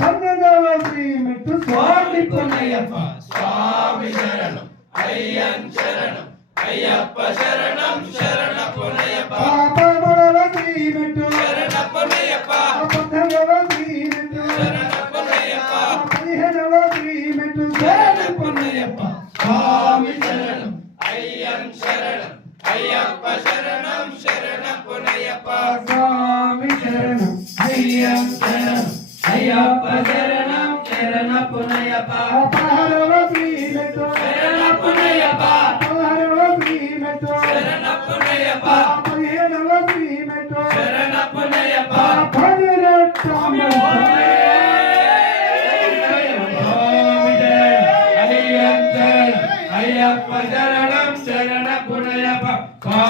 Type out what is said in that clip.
పన్నెండవ శ్రీమెట్టు స్వామి పొన్నయ్యప్ప స్వామి శరణం అయ్యన్ శరణం అయ్యప్ప శరణం శరణ పొన్నయ్యప్ప పదమూడవ శ్రీమెట్టు శరణ పొన్నయ్యప్ప 14వ శ్రీమెట్టు శరణ పొన్నయ్యప్ప 15వ శ్రీమెట్టు శరణ పొన్నయ్యప్ప స్వామి శరణం అయ్యన్ శరణం అయ్యప్ప శరణం శరణ పొన్నయ్యప్ప స్వామి శరణం అయ్యన్